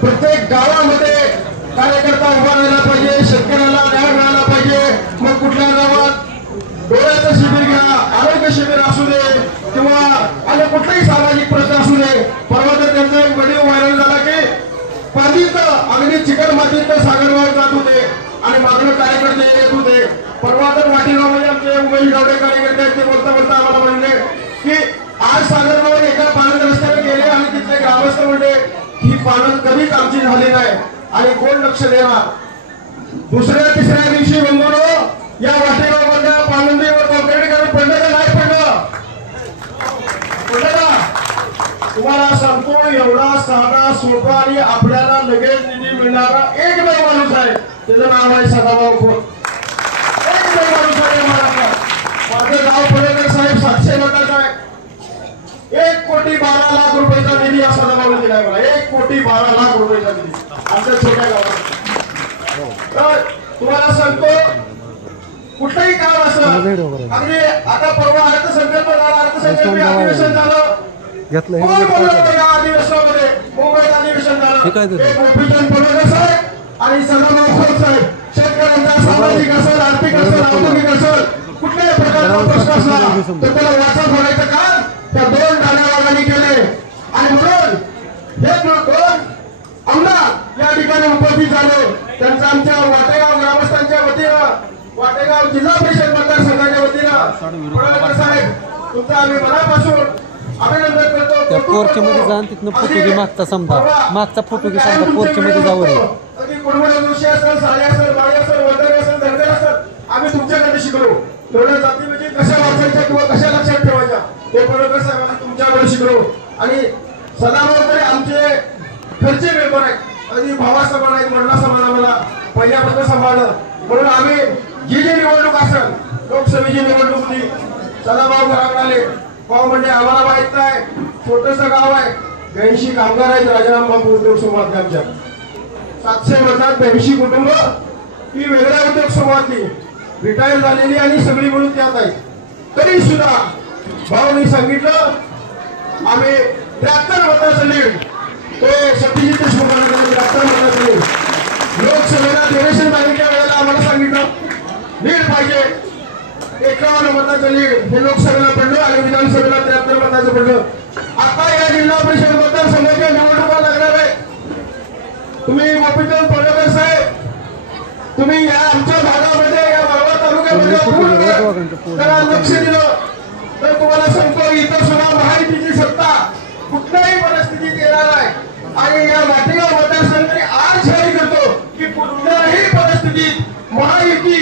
प्रत्येक गावामध्ये कार्यकर्ता उभा राहिला पाहिजे, शेतकऱ्याला न्याय मिळाला पाहिजे. मग कुठल्या गावात डोळ्याचं शिबिर घ्या, आरोग्य शिबिर असू दे किंवा आणि कुठलीही सामाजिक प्रथा असू दे. परवा तर त्यांचा एक व्हिडिओ व्हायरल झाला की पाणीत अगदी चिकन मातीत सागरवर जात होते आणि मागणं कार्यकर्ते येत होते. परवा तर वाटेगावमध्ये आमचे उमेश गावडे कार्यकर्ते ते बोलता बोलता आम्हाला म्हणले की आज सागरवर एका पाण्यात रस्त्याने गेले आणि तिथले ग्रामस्थ म्हणले ही पानं कधीच आमची झाली नाही आणि कोण लक्ष देणार. दुसऱ्या तिसऱ्या दिवशी बंधूंनो या वाटेगावमधल्या पानंदीवर कॉन्क्रीट करून पडलं का नाही पडलं? पडलं का? तुम्हाला सांगतो एवढा साधा सोपा आणि आपल्याला लगेच निधी मिळणारा एकमेव माणूस आहे, त्याचं नाव आहे सदाभाऊ खोत. एकमेव माणूस आहे महाराष्ट्रात. माझं गाव पडळकर साहेब 700 मताचा आहे. 1,12,00,000 रुपयाचा निधी या सदाभाऊने दिलाय मला. 1,12,00,000 रुपयाचा निधी आमच्या छोट्या गावात. तर तुम्हाला सांगतो कुठलंही काम असं अगदी आता परवा अर्थसंकल्प झाला, अर्थसंकल्पीय अधिवेशन झालं. कोण बोललं या अधिवेशनामध्ये? मुंबईत अधिवेशन झालं. एक गोपीचंद पडळकर साहेब आणि सदाभाऊ खोत साहेब. शेतकऱ्यांचा सामाजिक असेल, आर्थिक असेल, औद्योगिक असेल, कुठल्याही प्रकारचा प्रश्न असला तर त्याला वाचा फोडायचं काम त्या दोन ठाण्यावाल्यांनी केले. आणि म्हणून हे दोन आमदार या ठिकाणी उपस्थित झाले. त्यांचा आमच्या वाटेगाव ग्रामस्थांच्या वतीनं, वाटेगाव जिल्हा परिषद मतदारसंघाच्या वतीनं पडळकर साहेब तुमचं आम्ही मनापासून अभिनंदन करतो. त्या पोर्चमध्ये जाऊन तिथनं फोटो घे, मागचा समजा मागचा फोटो घे, समजा पोर्चमध्ये जावं रे. अगदी कुडमुळे दिवशी असेल, साडी असेल, बाळी असेल, वंदने असेल, धनगर असेल, आम्ही तुमच्याकडे शिकलो. थोड्या जाती म्हणजे कशा वाचायच्या किंवा कशा लक्षात ठेवायच्या ते पडळकर साहेबांना तुमच्याकडे शिकलो. आणि सदाभाऊ तरी आमचे घरचे मेंबर आहेत, अगदी भावा समान आहेत, वडिला समान आम्हाला पहिल्यापासून सांभाळलं. म्हणून आम्ही जी निवडणूक असेल, लोकसभेची निवडणूक होती, सदाभाऊ घराकडे आले. भाऊ म्हणजे आम्हाला माहित नाही, छोटस गाव आहे, 82 कामगार आहेत राजाराम बापू उद्योग समूहात. आमच्या 700 मतात 82 कुटुंब ही वेगळ्या उद्योग समूहातली रिटायर झालेली आणि सगळी मिळून त्यात आहे. तरी सुद्धा भाऊनी सांगितलं आम्ही 73 मताचं लीड, ते सतीश देशमुखांना 73 मताचं लीड. लोकसभेला निवेदन मागितल्या वेळेला आम्हाला सांगितलं लीड पाहिजे, 51 मताचं लीड. हे लोकसभेला पडलं आणि विधानसभेला 73 मताचं पडलं. आता या जिल्हा परिषद मतदारसंघाच्या निवडणुका लागणार आहे. तुम्ही गोपीचंद पडळकर साहेब, तुम्ही या आमच्या भागामध्ये या मावळ तालुक्यामध्ये जरा लक्ष दिलं तर तुम्हाला सांगतो इथं सुद्धा महायुतीची सत्ता कुठल्याही परिस्थितीत येणार आहे. आणि या वाटेगाव मतदारसंघाने आज जाहीर करतो की कुठल्याही परिस्थितीत महायुती